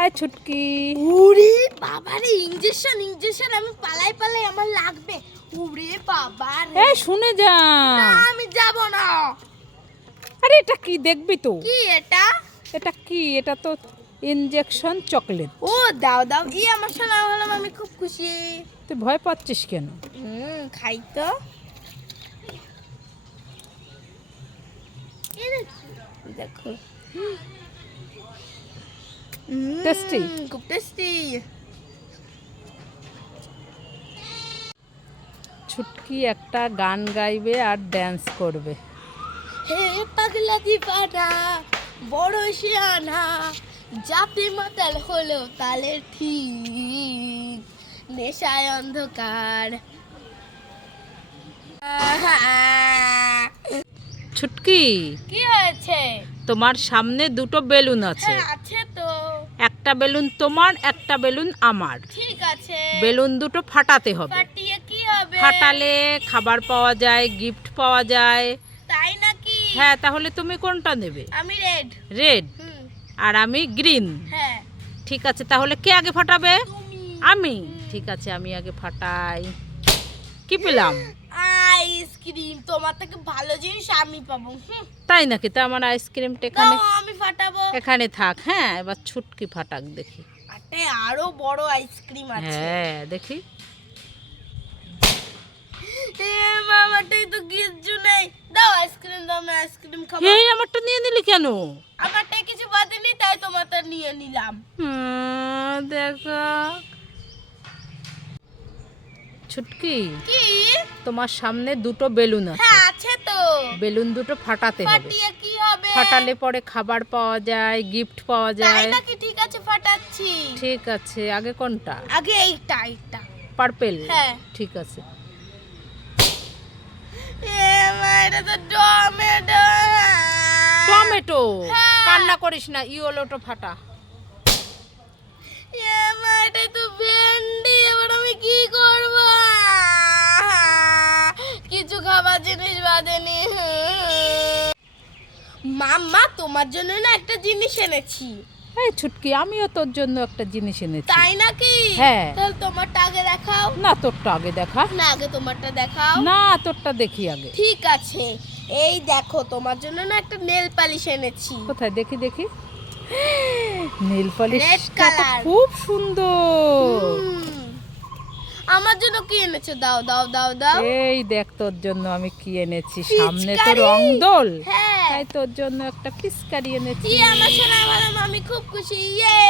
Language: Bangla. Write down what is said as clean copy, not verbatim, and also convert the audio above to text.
এই ছুটকি, ওরে বাবা রে, ইনজেকশন ইনজেকশন, আমি পালাই পালাই, আমার লাগবে। ওরে বাবা রে, এই শুনে যা। না আমি যাব না। আরে এটা কি দেখবি তো? কি এটা? এটা কি? এটা তো ইনজেকশন চকলেট। ও দাও দাও, আমার শোনা হলাম, আমি খুব খুশি। তুই ভয় পাচ্ছিস কেন? খাই তো। দেখো, টেস্টি? খুব টেস্টি। ছুটকি একটা গান গাইবে আর ড্যান্স করবে। হে পাগলা দিবানা, বড় শিয়ানা, জাতি মাতাল হলো তালে ঠিক, নেশায় অন্ধকার। ছুটকি, কি হয়েছে? তোমার সামনে দুটো বেলুন আছে। হ্যাঁ আছে তো। একটা বেলুন তোমার, একটা বেলুন আমার। ঠিক আছে, বেলুন দুটো ফাটাতে হবে। ফাটিয়ে কি হবে? ফাটালে খাবার পাওয়া যায়, গিফট পাওয়া যায়। তাই নাকি? হ্যাঁ, তাহলে তুমি কোনটা নেবে? আমি রেড। রেড আর আমি গ্রিন। হ্যাঁ, ঠিক আছে, তাহলে কে আগে ফাটাবে? তুমি। আমি। ঠিক আছে, আমি আগে ফাটাই। কি পেলাম? আইসক্রিম। তোমার থেকে ভালো জিনিস আমি পাবো। তাই নাকি? তা আমার আইসক্রিমটা এখানে, দাও, আমি ফাটাবো। এখানে থাক। হ্যাঁ, এবার ছুটকি ফাটাক দেখি। আরে আরো বড় আইসক্রিম আছে। হ্যাঁ, দেখি। মামাটাই তো কিচ্ছু নেই। দাও আইসক্রিম, দাও, আমি আইসক্রিম খাবো। এই আমারটা নিয়ে নিলি কেন? আমারটাই কিছু বাদেনি, তাই তোমারটা নিয়ে নিলাম। দেখো ছুটকি, কি? তোমার সামনে দুটো বেলুন আছে। হ্যাঁ আছে তো। বেলুন দুটো ফাটাতে হবে। ফাটিয়ে কি হবে? ফাটালে পরে খাবার পাওয়া যায়, গিফট পাওয়া তাই যায়। নাকি? ঠিক আছে, ফাটাচ্ছি। ঠিক আছে, আগে কোনটা? আগে এইটা এইটা। পার্পেল? হ্যাঁ। ঠিক আছে। এটা তো টমেটো। টমেটো? হ্যাঁ। কান্না করিস না, ইয়েলোটা ফাটা। এটাই তো ভেন্ডি। এবার আমি কি করব? কিছু খাবার জিনিস বাদেনি। মাম্মা, তোমার জন্য না একটা জিনিস এনেছি। এই ছুটকি, আমিও তোর জন্য একটা জিনিস এনেছি। তাই নাকি? হ্যাঁ। তাহলে তোমারটা আগে দেখাও। না, তোরটা আগে দেখা। না, আগে তোমারটা দেখাও। না, তোরটা দেখি আগে। ঠিক আছে, এই দেখো, তোমার জন্য না একটা নেল পালিশ এনেছি। কোথায় দেখি দেখি। নেল Red পলিশটা তো color। খুব সুন্দর। আমার জন্য কি এনেছো? দাও দাও দাও দাও। এই দেখ, তোর জন্য আমি কি এনেছি। সামনে তো পিচকারি। রংদোল, হ্যাঁ। তাই তোর জন্য একটা পিচকারি এনেছি। আমার সোনা বাদাম, আমি খুব খুশি। ইয়ে।